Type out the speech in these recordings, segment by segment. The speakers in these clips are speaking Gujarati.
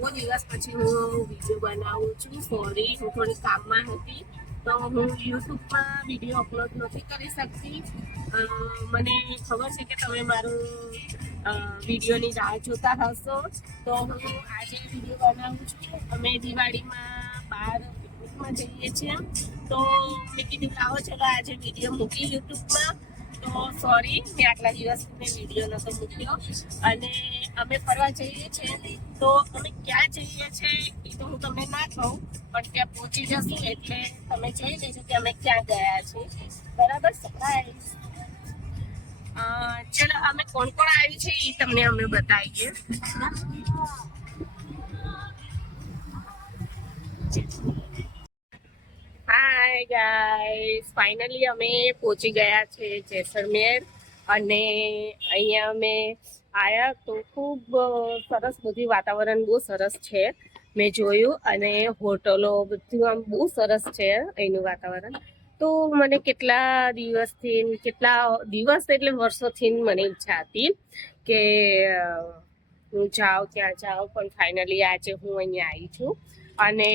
બહુ દિવસ પછી હું વિડીયો બનાવું છું. સોરી, હું થોડી કામમાં હતી તો હું યુટ્યુબમાં વિડીયો અપલોડ નથી કરી શકતી. મને ખબર છે કે તમે મારું વિડીયોની રાહ જોતા હશો, તો હું આજે વિડીયો બનાવું છું. અમે દિવાળીમાં બહાર પિકનિકમાં જઈએ છીએ, તો મેં કીધું લાવો ચલો આજે વિડીયો મૂકી યુટ્યુબમાં. તો સોરી, મેં આટલા દિવસ મેં વિડીયો નહોતો મૂક્યો. અને અમે ફરવા જઈએ છીએ, તો અમે ક્યાં જઈએ છીએ એ તો હું તમને ના કહું, પણ ત્યાં પહોંચી જશું એટલે તમે જોઈ લેજો કે અમે ક્યાં ગયા છીએ. બરાબર? સરપ્રાઈઝ. ચલો, અમે કોણ કોણ આવી છે એ તમને અમે બતાવીએ. હાય ગાઈસ, ફાઇનલી અમે પહોંચી ગયા છે જેસલમેર. અને અહીંયા અમે આયા તો ખૂબ સરસ, બધી વાતાવરણ બહુ સરસ છે મેં જોયું. અને હોટલો બધું આમ બહુ સરસ છે અહીંનું વાતાવરણ. તો મને કેટલા દિવસ એટલે વર્ષોથી મને ઈચ્છા હતી કે હું જાઉં, ત્યાં જાઉં, પણ ફાઇનલી આજે હું અહીંયા આવી છું. અને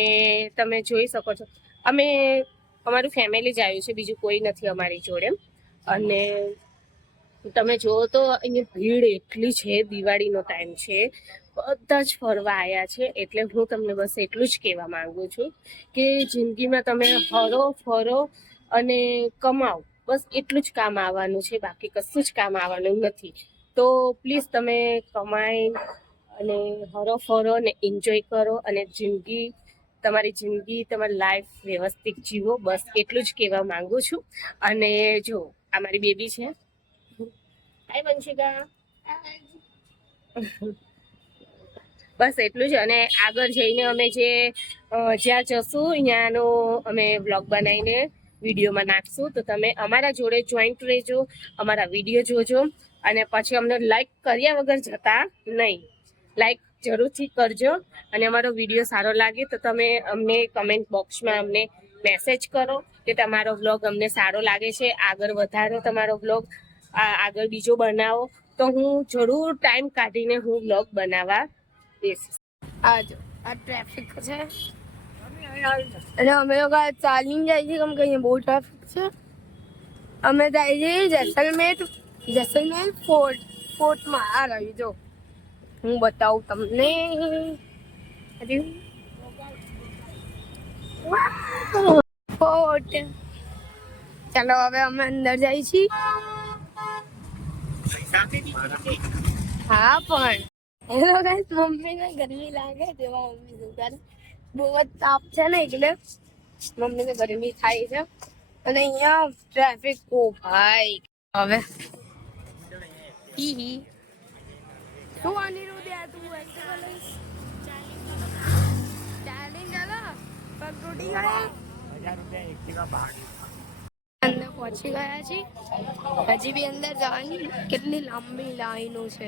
તમે જોઈ શકો છો, અમારું ફેમિલી જ આવ્યું છે, બીજું કોઈ નથી અમારી જોડે. અને તમે જુઓ તો અહીંયા ભીડ એટલી છે, દિવાળીનો ટાઈમ છે, બધા જ ફરવા આવ્યા છે. એટલે હું તમને બસ એટલું જ કહેવા માંગુ છું કે જિંદગીમાં તમે હરો ફરો અને કમાઓ, બસ એટલું જ કામ આવવાનું છે, બાકી કશું જ કામ આવવાનું નથી. તો પ્લીઝ તમે કમાઈ અને હરો ફરો ને એન્જોય કરો, અને તમારી લાઈફ વ્યવસ્થિત જીવો, બસ એટલું જ કહેવા માંગુ છું. અને જો આ મારી બેબી છે. હાય વંશિકા. બસ એટલું જ. અને આગળ જઈને અમે જ્યાં જશું ત્યાંનો અમે વ્લોગ બનાવીને વિડીયોમાં નાખશું, તો તમે અમારા જોડે જોઈન્ટ રહેજો, અમારા વિડીયો જોજો. અને પછી અમને લાઈક કર્યા વગર જતા નહીં, લાઈક જરૂરથી કરજો. અને અમારો વિડીયો સારો લાગે તો તમે અમને કમેન્ટ બોક્સમાં અમને મેસેજ કરો કે તમારો વ્લોગ અમને સારો લાગે છે, આગળ વધારો તમારો વ્લોગ, આગળ બીજો બનાવો, તો હું જરૂર ટાઈમ કાઢીને હું વ્લોગ બનાવવા દઈશ. આ ટ્રાફિક છે અને અમે લોકો ચાલીને જાય છે, કેમ કે અહીંયા બહુ ટ્રાફિક છે. અમે જાય છે જેસલમેર ફોર્ટમાં. આ રહ્યું જો, હું બતાવું તમને. ફોર્ટ. ચાલો હવે અમે અંદર જઈએ છીએ. હા, પણ હેલો ગાઈસ, મમ્મીને ગરમી લાગે તેમાં મમ્મી શું કરે, બહુ જ તાપ છે ને એટલે મમ્મીને ગરમી થાય છે. અને અહીંયા ટ્રાફિક, ઓ ભાઈ. હવે શું અનિરુદ્ધ તું ચાલી ચાલો, પગ તૂટી ગયા. અંદર પહોંચી ગયા છીએ. હજી બી અંદર જવાની કેટલી લાંબી લાઈનો છે.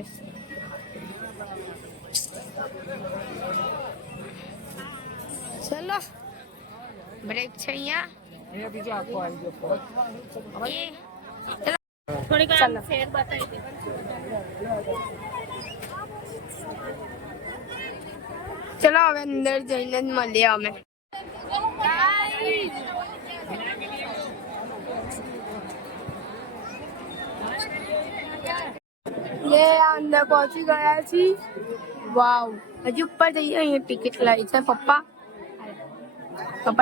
ચલો, બ્રેક છે અહીંયા. થોડીક ચાલો. ફેર બતાવી દે. ચલો હવે અંદર જઈને જ મળીએ અમે. અંદર પહોંચી ગયા છીએ. વાવ, હજી ઉપર જઈએ. અહીંયા ટિકિટ લાવી છે પપ્પા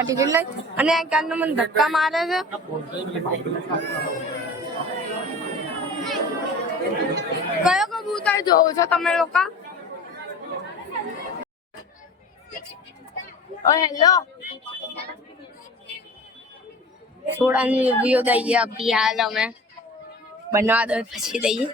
ટિકિટ લઈ. અને આ કારનો મને ધક્કા મારે છે. કયો કબૂતર જોવો છો તમે લોકો? ઓ હેલો, સોડાની રિવ્યુ દઈએ આપી હાલ અમે. બનવા દો પછી દઈએ.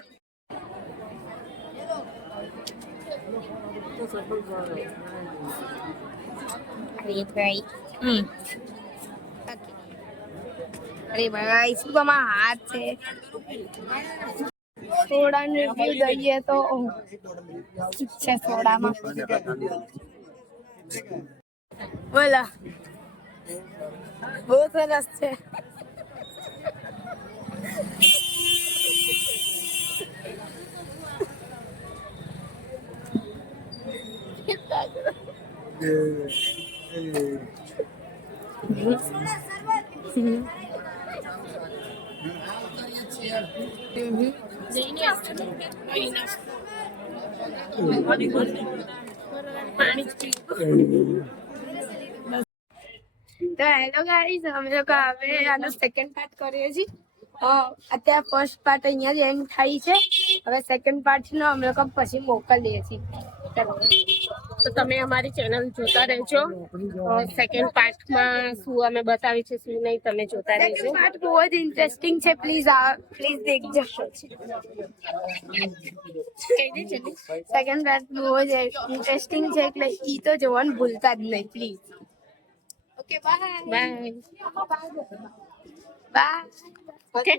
અરે ભાઈ, શું તમારા હાથ છે? સોડાની રિવ્યુ દઈએ તો છે સોડામાં. બોલા, બહુ સરસ છે. તો હેલો ગાઈઝ, અમે લોકો હવે આનો સેકન્ડ પાર્ટ કરીએ છીએ. અત્યારે ફર્સ્ટ પાર્ટ અહીંયા જ એન્ડ થાય છે. હવે સેકન્ડ પાર્ટ નો અમે લોકો પછી મોકલીએ છીએ. તો તમે અમારી ચેનલ જોતા રહેજો. સેકન્ડ પાર્ટમાં શું અમે બતાવી છે શું નહીં તમે જોતા રહેજો. સેકન્ડ પાર્ટ બહુ જ ઇન્ટરેસ્ટિંગ છે. પ્લીઝ દેખજો. સેકન્ડ પાર્ટ બહુ જ ઇન્ટરેસ્ટિંગ છે, એટલે ઈ તો જોવાનું ભૂલતા જ નહીં please. Okay bye bye. Bye. Okay.